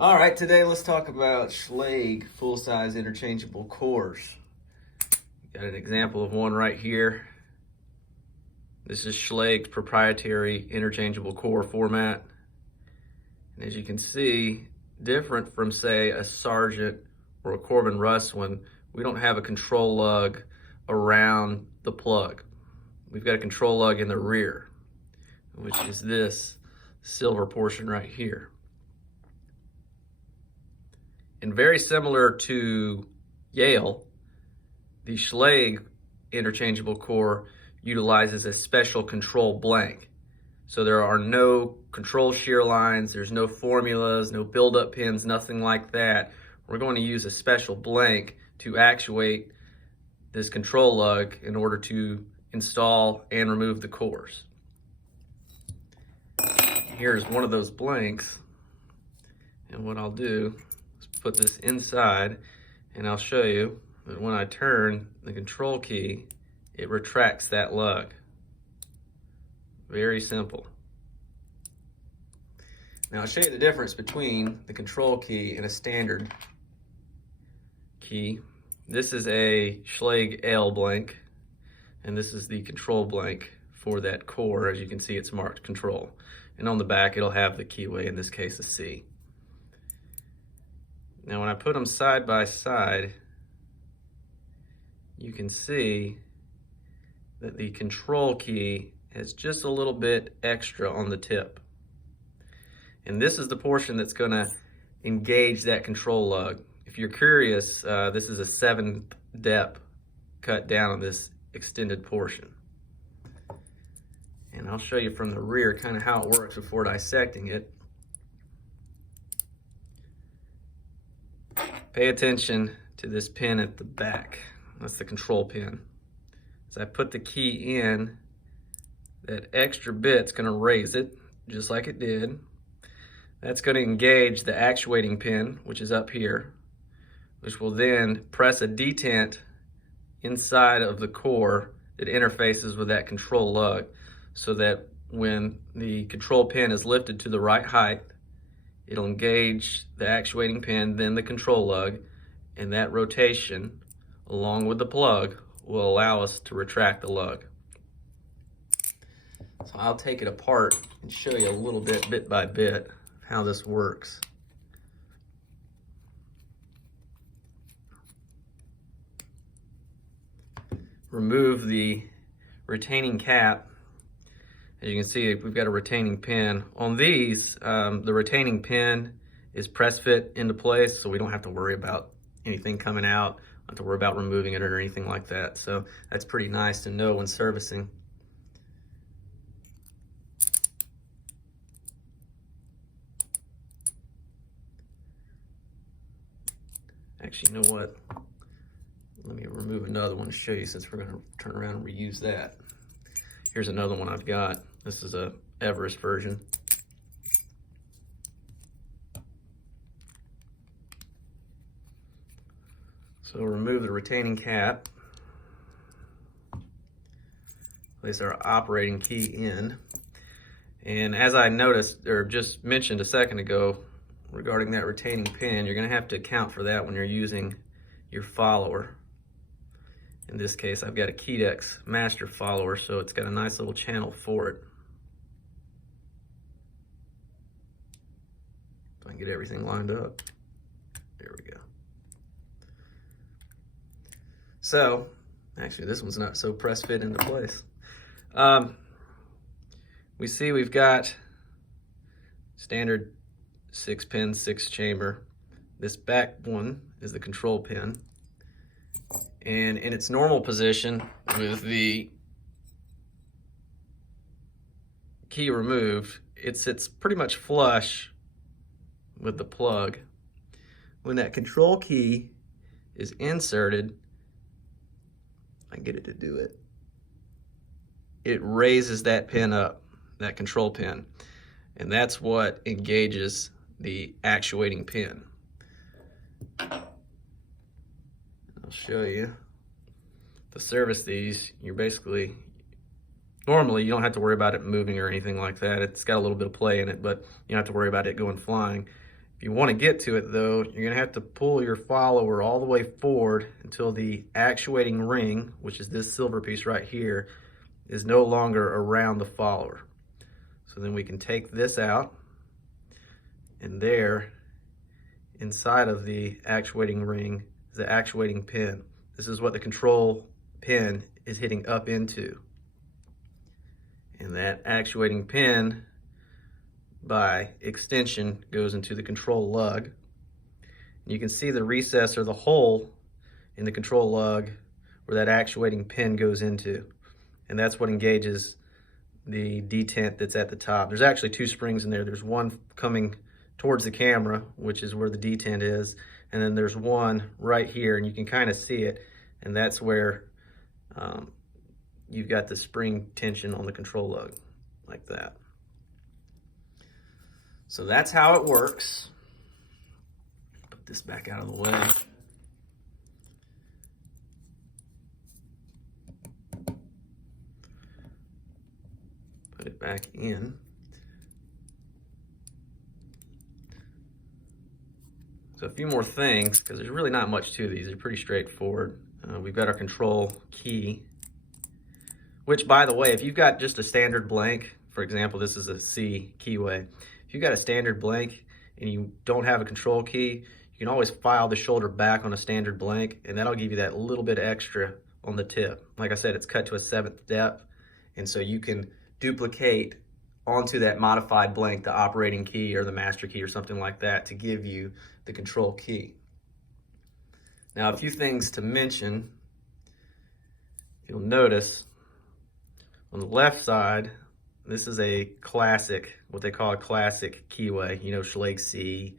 All right, today let's talk about Schlage full-size interchangeable cores. Got an example of one right here. This is Schlage's proprietary interchangeable core format. And as you can see, different from, say, a Sargent or a Corbin Russ one, we don't have a control lug around the plug. We've got a control lug in the rear, which is this silver portion right here. And very similar to Yale, the Schlage interchangeable core utilizes a special control blank. So there are no control shear lines, there's no formulas, no build-up pins, nothing like that. We're going to use a special blank to actuate this control lug in order to install and remove the cores. Here's one of those blanks, and what I'll do is put this inside, and I'll show you that when I turn the control key, it retracts that lug. Very simple. Now I'll show you the difference between the control key and a standard key. This is a Schlage L blank, and this is the control blank for that core. As you can see, it's marked control. And on the back, it'll have the keyway, in this case, a C. Now when I put them side by side, you can see that the control key has just a little bit extra on the tip. And this is the portion that's gonna engage that control lug. If you're curious, this is a 7th dep cut down on this extended portion. And I'll show you from the rear kind of how it works before dissecting it. Pay attention to this pin at the back. That's the control pin. As I put the key in, that extra bit's gonna raise it, just like it did. That's gonna engage the actuating pin, which is up here, which will then press a detent inside of the core that interfaces with that control lug, so that when the control pin is lifted to the right height, it'll engage the actuating pin, then the control lug, and that rotation, along with the plug, will allow us to retract the lug. So I'll take it apart and show you a little bit by bit, how this works. Remove the retaining cap. As you can see, we've got a retaining pin. On these, the retaining pin is press fit into place, so we don't have to worry about anything coming out, don't have to worry about removing it or anything like that. So that's pretty nice to know when servicing. Actually, you know what? Let me remove another one to show you, since we're gonna turn around and reuse that. Here's another one I've got. This is a Everest version. So remove the retaining cap. Place our operating key in. And as I noticed, or just mentioned a second ago, regarding that retaining pin, you're gonna have to account for that when you're using your follower. In this case, I've got a Keydex master follower, so it's got a nice little channel for it. If I can get everything lined up. There we go. So, actually this one's not so press fit into place. We see we've got standard 6-pin, 6-chamber. This back one is the control pin. And in its normal position, with the key removed, it sits pretty much flush with the plug. When that control key is inserted, I can get it to do it, it raises that pin up, that control pin. And that's what engages the actuating pin. I'll show you. To service these, you're basically, normally you don't have to worry about it moving or anything like that. It's got a little bit of play in it, but you don't have to worry about it going flying. If you want to get to it though, you're going to have to pull your follower all the way forward until the actuating ring, which is this silver piece right here, is no longer around the follower. So then we can take this out, and there, inside of the actuating ring, is the actuating pin. This is what the control pin is hitting up into. And that actuating pin, by extension, goes into the control lug. You can see the recess or the hole in the control lug where that actuating pin goes into. And that's what engages the detent that's at the top. There's actually two springs in there. There's one coming towards the camera, which is where the detent is, and then there's one right here, and you can kind of see it, and that's where you've got the spring tension on the control lug, like that. So that's how it works. Put this back out of the way. Put it back in. So a few more things, because there's really not much to these. They're pretty straightforward. We've got our control key, which, by the way, if you've got just a standard blank, for example, this is a C keyway. If you've got a standard blank and you don't have a control key, you can always file the shoulder back on a standard blank, and that'll give you that little bit extra on the tip. Like I said, it's cut to a 7th depth, and so you can duplicate onto that modified blank the operating key or the master key or something like that to give you the control key. Now, a few things to mention. You'll notice on the left side, this is a classic, what they call a classic keyway, you know, Schlage C,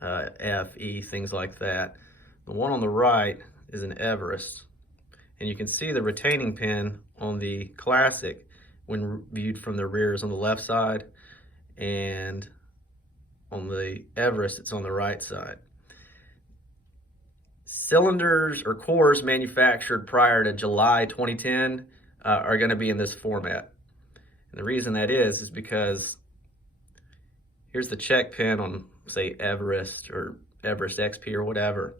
F, E, things like that. The one on the right is an Everest, and you can see the retaining pin on the classic when viewed from the rear is on the left side, and on the Everest it's on the right side. Cylinders or cores manufactured prior to July 2010 are going to be in this format. And the reason that is because here's the check pin on, say, Everest or Everest XP or whatever.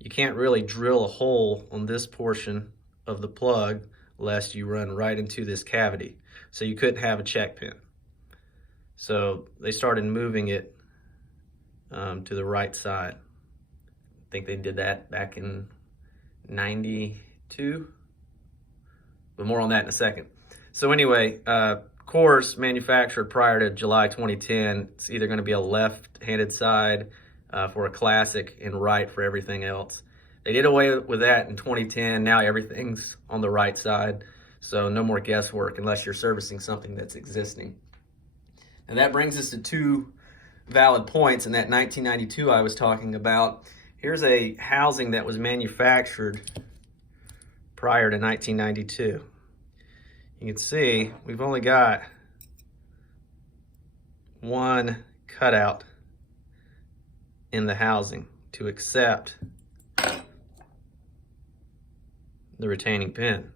You can't really drill a hole on this portion of the plug lest you run right into this cavity. So you couldn't have a check pin. So they started moving it to the right side. I think they did that back in 92, but more on that in a second. So anyway, cores manufactured prior to July 2010, it's either going to be a left-handed side for a classic and right for everything else. They did away with that in 2010. Now everything's on the right side, so no more guesswork unless you're servicing something that's existing. And that brings us to two valid points in that 1992 I was talking about. Here's a housing that was manufactured prior to 1992. You can see we've only got one cutout in the housing to accept the retaining pin.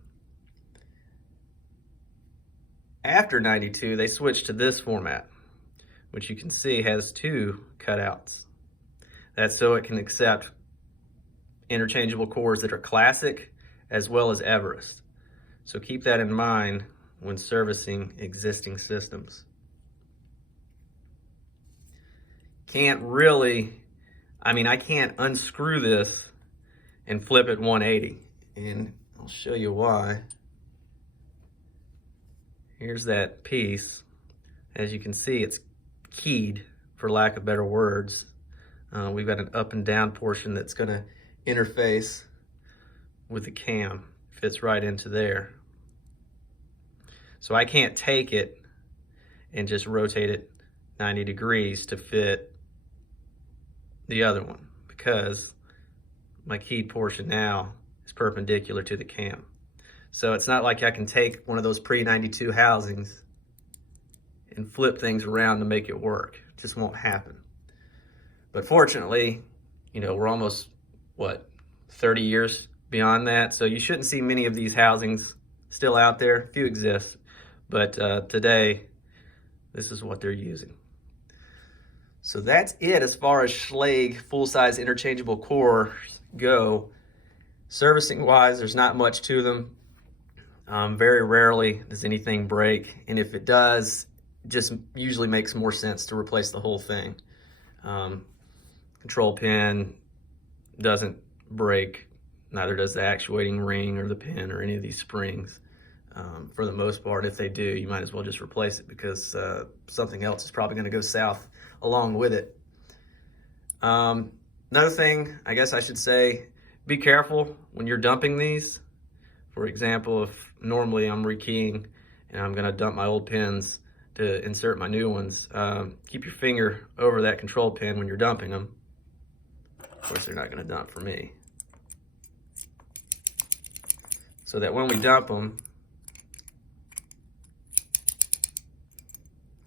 After 92, they switched to this format, which you can see has two cutouts. That's so it can accept interchangeable cores that are classic as well as Everest. So keep that in mind when servicing existing systems. Can't really, I can't unscrew this and flip it 180. And I'll show you why. Here's that piece. As you can see, it's keyed, for lack of better words. We've got an up and down portion that's going to interface with the cam. Fits right into there. So I can't take it and just rotate it 90 degrees to fit the other one, because my keyed portion now is perpendicular to the cam. So it's not like I can take one of those pre-92 housings and flip things around to make it work. It just won't happen. But fortunately, we're almost, 30 years beyond that. So you shouldn't see many of these housings still out there. A few exist. But today, this is what they're using. So that's it as far as Schlage full-size interchangeable cores go. Servicing wise, there's not much to them. Very rarely does anything break, and if it does, just usually makes more sense to replace the whole thing. Control pin doesn't break, neither does the actuating ring or the pin or any of these springs. For the most part, if they do, you might as well just replace it, because something else is probably going to go south along with it. Another thing I guess I should say, be careful when you're dumping these. For example, if normally I'm rekeying and I'm going to dump my old pins to insert my new ones, keep your finger over that control pin when you're dumping them. Of course, they're not going to dump for me. So that when we dump them,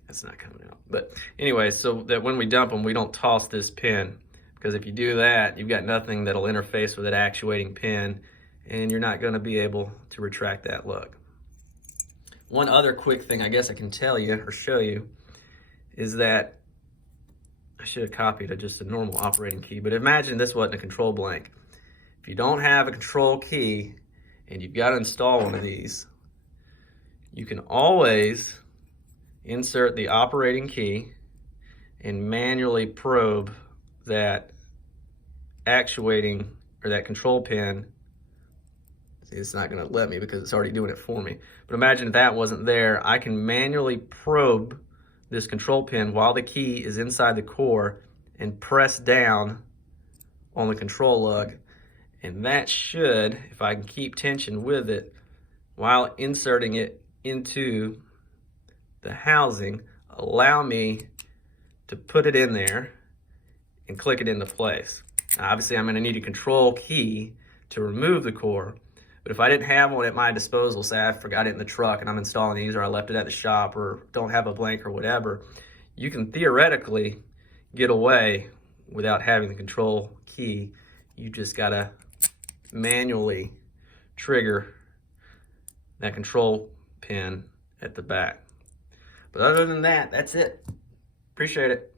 that's not coming out. But anyway, so that when we dump them, we don't toss this pin, because if you do that, you've got nothing that'll interface with that actuating pin, and you're not going to be able to retract that lug. One other quick thing I guess I can tell you or show you is that I should have copied just a normal operating key, but imagine this wasn't a control blank. If you don't have a control key and you've got to install one of these, you can always insert the operating key and manually probe that actuating or that control pin. See, it's not going to let me because it's already doing it for me. But imagine if that wasn't there, I can manually probe this control pin while the key is inside the core and press down on the control lug. And that should, if I can keep tension with it while inserting it into the housing, allow me to put it in there and click it into place. Now, obviously, I'm going to need a control key to remove the core, but if I didn't have one at my disposal, say I forgot it in the truck and I'm installing these, or I left it at the shop, or don't have a blank or whatever, you can theoretically get away without having the control key. You just got to manually trigger that control pin at the back. But other than that, that's it. Appreciate it.